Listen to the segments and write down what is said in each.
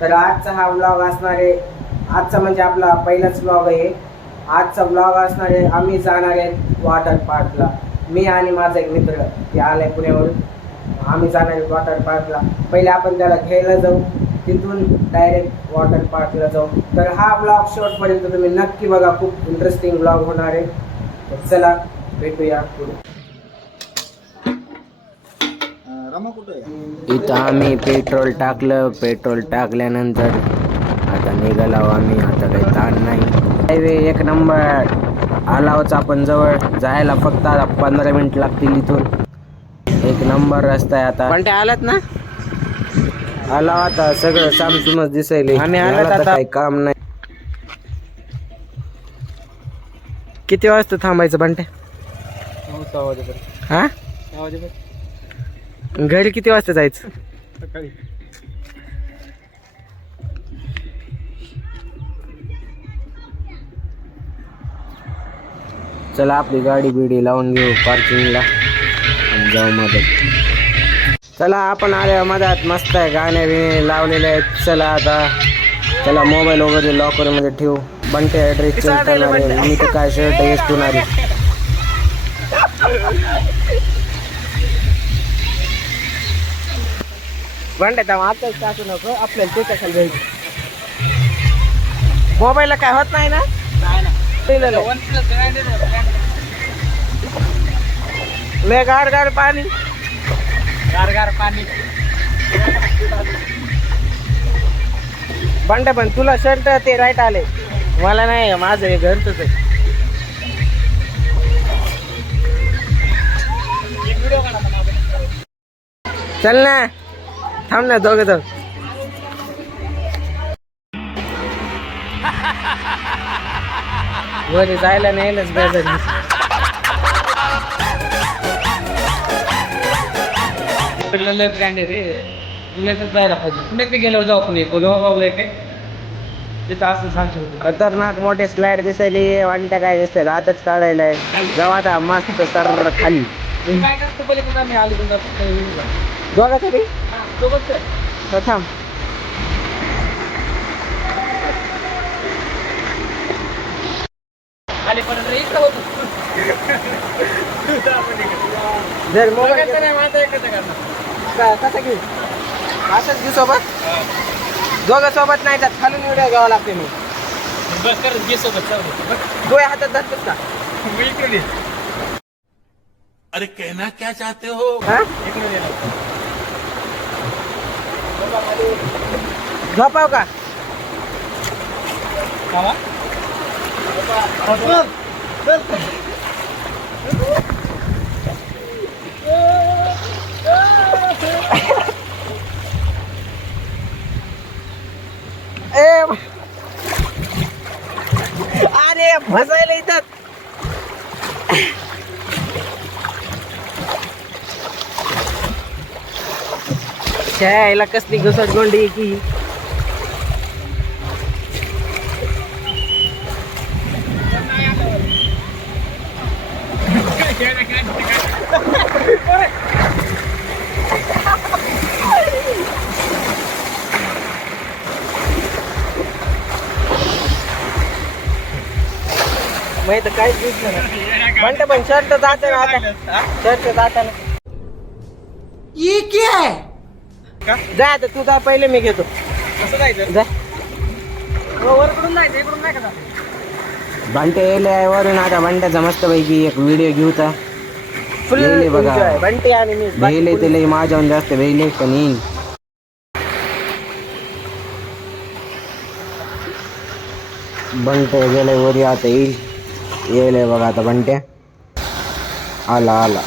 तर आजचा हा व्लॉग असणार आहे, आजचा म्हणजे आपला पहिलाच व्लॉग आहे. आजचा व्लॉग असणार आहे, आम्ही जाणार आहे वॉटर पार्कला. मी आणि माझा एक मित्र ते आलाय पुण्यावरून. आम्ही जाणार आहे वॉटर पार्कला. पहिले आपण त्याला घ्यायला जाऊ, तिथून डायरेक्ट वॉटर पार्कला जाऊ. तर हा ब्लॉग शेवटपर्यंत तुम्ही नक्की बघा, खूप इंटरेस्टिंग ब्लॉग होणार आहे. तर चला भेटूया पुढे. इथं आम्ही पेट्रोल टाकलं. पेट्रोल टाकल्यानंतर आता निघालो आम्ही. आता काही ताण नाही. हायवे एक नंबर. आलावच आपण जवळ. जायला फक्त आता 15 मिनिट लागतील इथून. एक नंबर रस्ता आहे आता. पण ते आलात ना, आला आता सगळं सामसुमच दिसायले. आम्ही आलात आता, काही काम नाही. किती वाजता थांबायचं बंटे? 6 वाजेपर्यंत. हा, 6 वाजेपर्यंत. घरी किती वाजता जायचं? सकाळी. चला आपली गाडी बिडी लावून घेऊ पार्किंगला आणि जाऊ मदत. चला आपण आल्या मधात. मस्त आहे, गाणे बिणे लावलेले आहेत. चला आता, चला मोबाईल वगैरे लॉकरमध्ये ठेवू. बंटे ड्रेस चेंज करणार आहे मी. तर काय शर्ट वेस्टून आली. बंटे तर आताच टाकू नको, आपल्याला त्याच्या खाली जायचं. मोबाईलला काय होत नाही ना? लय गार गार पाणी. बंटे पण तुला शर्ट ते राईट आले, मला नाही. माझं हे घरचंच आहे. चल ना, थांब ना दोघं जाऊ. वरी जायला नाहीलच बेजार. लय ब्रँड आहे रे, पुण्यातच जायला पाहिजे. पुण्यात गेल्यावर जाऊ आपण. कोल्हापूरला काय तिथं असं सांगतो. खतरनाक मोठे स्लाइड दिसायली. वाटत्या काय दिसतंय, आताच काढायला आहे. जाऊ आता मस्त सर खाली. काय करतो पहिले आम्ही आलो दोघांसाठी सोबत. थांब. खाली पर्यंत इकडं होतो. जर मोबाईल नाही माझं एकच करणार. कसं घेऊ? असंच घेऊ सोबत. दोघं सोबत नाही जात, खालून व्हिडिओ घ्यावा लागते. मी बस करत घे सोबत. डोळे हातात धरतोस का? अरे कहना क्या चाहते हो? हा, झोपाव का? अरे फसायला इथं. यायला कसली घसट गोंडी की. माहित काहीच दिसलं नाही. म्हणते पण शर्ट जाते ना आता. शर्ट जाताना जा आता तू जा, पहिले मी घेतो. कसं जायचं? जा. वरकडून जायचं, इकडून नाही का? बंटे येले वरून. आता बंट्याचा मस्त पैकी एक व्हिडिओ घेऊ. तर फुल येले बघा. enjoy. बंटी आणि मी भेले ते लई माझ्याहून जास्त भेले पण येईन. बंटे गेले वरी, आता येईल. येले बघा आता बंट्या. आला आला.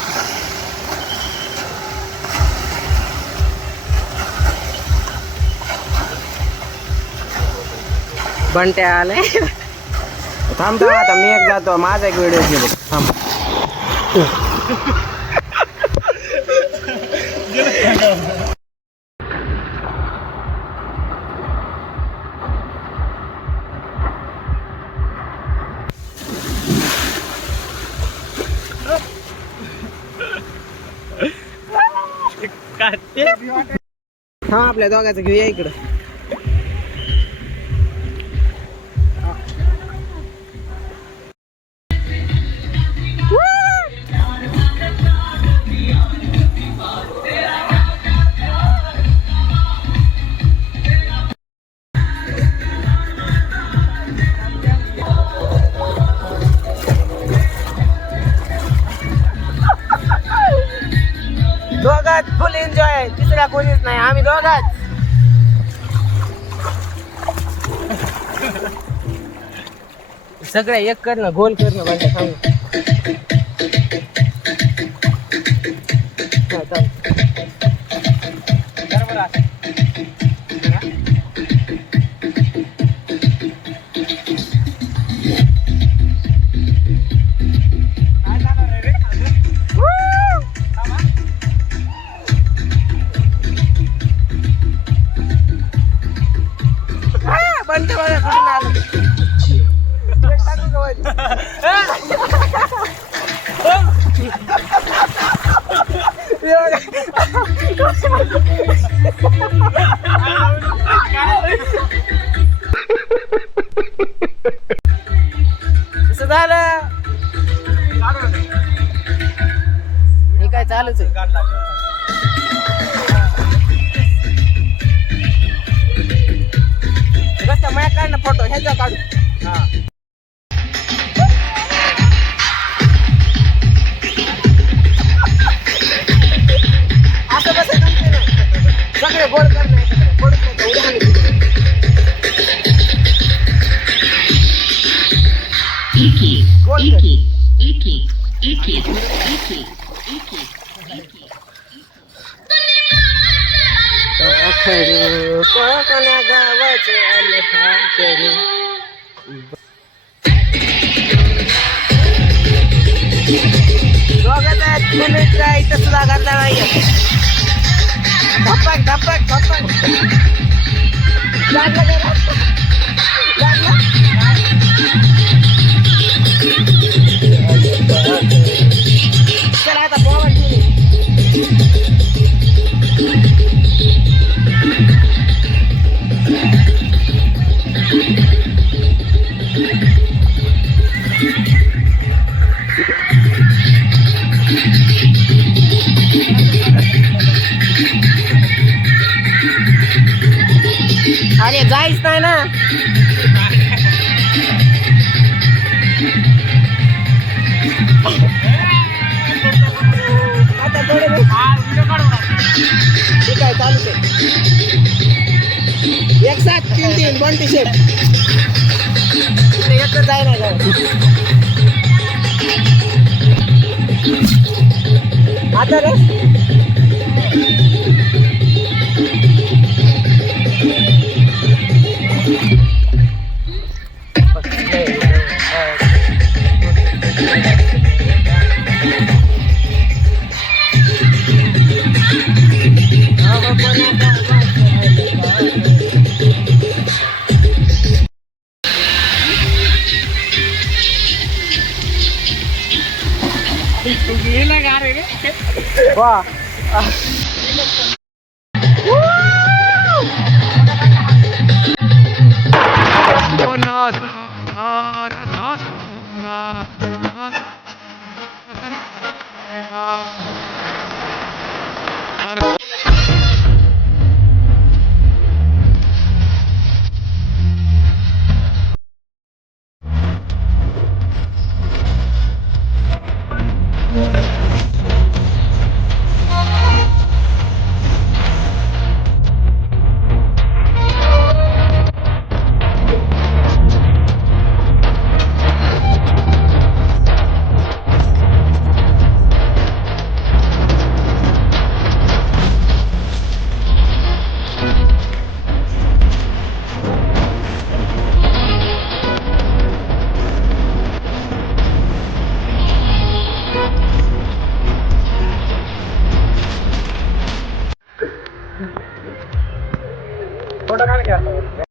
बंट्या आले. थांब थांब, आता मी एक जातो. माझा एक व्हिडिओ घे बघ. थांब. हा आपल्या दोघांचं घेऊया इकडं. दुसऱ्या कोणीच नाही, आम्ही दोघाच. सगळं एक कर ना, गोल कर ना बांधा सांग. बंटे बघा कुठून आलं. कसं झालं हे काय चालूच आहे. रस्ता मया काढ ना फोटो, ह्याचा काढू. असं कसं जमते ना, सगळे गोल कर नाही गोल कोकण्या गावाचे आले ठाकरे. दोघं आहेत तुम्ही काय इथं सुद्धा करता नाही. धपक धपक धपक लागलं का? लागलं? चला आता पोवण तुम्ही. अरे जायच नाही ना. आता थोडं ठीक आहे चालूच आहे. एक साथ 3-3 बंटी शेट एकच जाय ना गाव. आता रे वाह